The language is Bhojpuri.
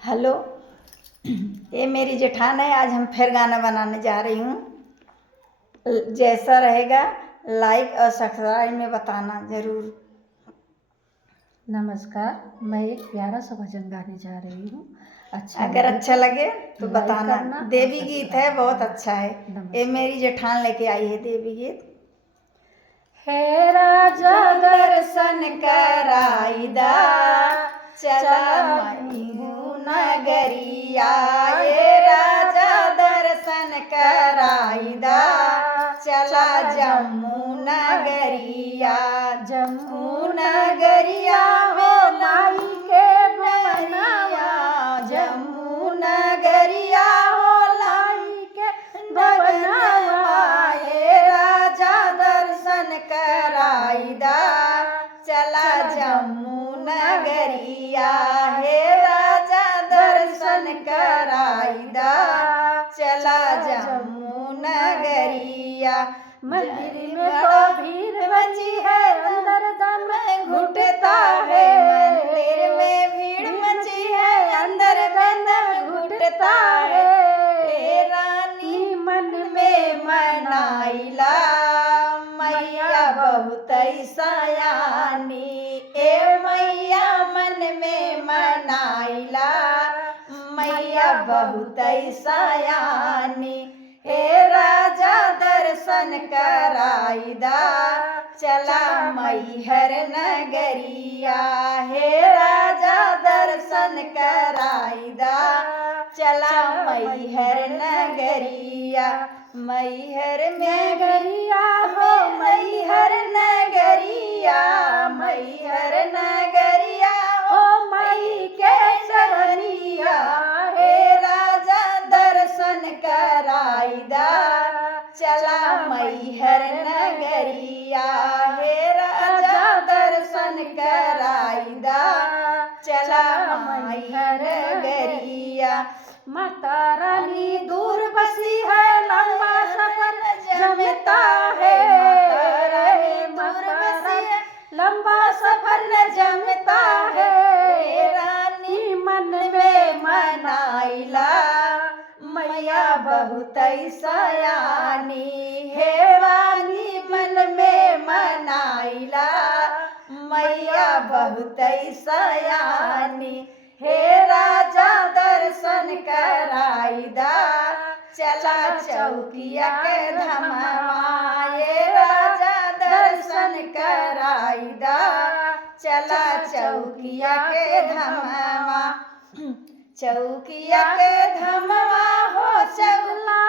हेलो, ये मेरी जेठान है। आज हम फिर गाना बनाने जा रही हूँ। जैसा रहेगा लाइक और सब्सक्राइब में बताना ज़रूर। नमस्कार, मैं एक प्यारा सा भजन गाने जा रही हूँ। अगर अच्छा लगे तो लाइक बताना। करना और देवी गीत है, बहुत अच्छा है। ये नमस्कार। मेरी जेठान लेके आई है देवी गीत। हे राजा दर्शन कराईदा, चला मईहू नगरिया। ये राजा दर्शन कराईदा, चला जम्मू नगरिया। जम्मू नगरिया हो माई के भवनवा, जम्मू नगरिया हो लाई के भवनवा। ये राजा दर्शन कराईदा, चला जम्मू नगरिया। हे राजा दर्शन कराईदा, चला जम्मू नगरिया। मंदिर में तो भीड़ मची है, अंदर दम घुटता है। मंदिर में भीड़ मची है, अंदर दम घुटता है। हे रानी मन में मनाइला, मैया बहुत सयानी। ए मैया मन में मनाइला, मैया बहुत सयानी। हे राजा दर्शन कराईदा, चला मैहर नगरिया। हे राजा दर्शन कराईदा, चला मैहर नगरिया। मैहर नगरिया हो मैहर नगरिया, मैहर नगरिया हो मई के चरनिया। हे राजा दर्शन कराईदा, चला मैहर नगरिया। हे राजा दर्शन कराईदा, चला मैहर नगरिया। माता रानी दूर बसी है, लंबा सफर जमता है। माता रानी दूर बसी है, लंबा सफर न जमता है। रानी मन में मनाइला, मैया बहुत सयानी। हे रानी मन में मनाइला, मैया बहुत सयानी। हे राजा दर्शन कराईदा, चला चौकिया के धमवा। ये राजा दर्शन कराईदा, चला चौकिया के धमवा। चौकिया के धमवा हो चौला